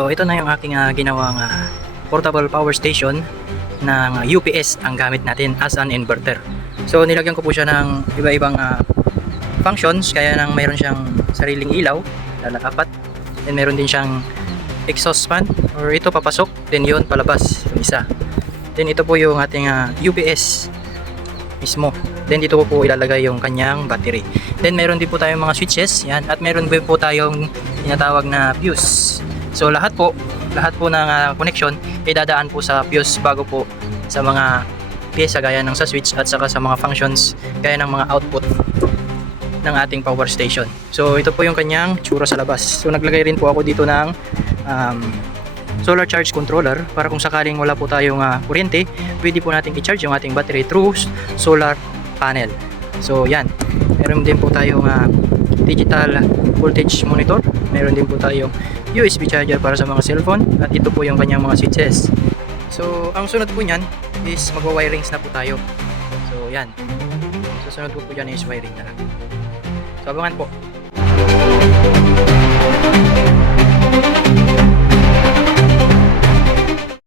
So ito na yung aking ginawang portable power station ng UPS ang gamit natin as an inverter. So nilagyan ko po siya ng iba-ibang functions, kaya nang mayroon siyang sariling ilaw, apat. Then mayroon din siyang exhaust fan, or ito papasok, then yun palabas yung isa. Then ito po yung ating UPS mismo. Then dito po ilalagay yung kanyang battery. Then meron din po tayong mga switches, yan, at meron din po tayong tinatawag na fuse. So lahat po ng connection ay dadaan po sa fuse bago po sa mga pyesa gaya ng sa switch at saka sa mga functions gaya ng mga output ng ating power station. So ito po yung kanyang tsura sa labas. So naglagay rin po ako dito ng solar charge controller para kung sakaling wala po tayong kuryente, pwede po natin i-charge yung ating battery through solar panel. So yan, meron din po tayong digital voltage monitor, meron din po tayong USB charger para sa mga cellphone, at ito po yung kanyang mga switches. So ang sunod po nyan is magwa-wirings na po tayo. So yan, susunod po dyan is wiring na lang. So abangan po.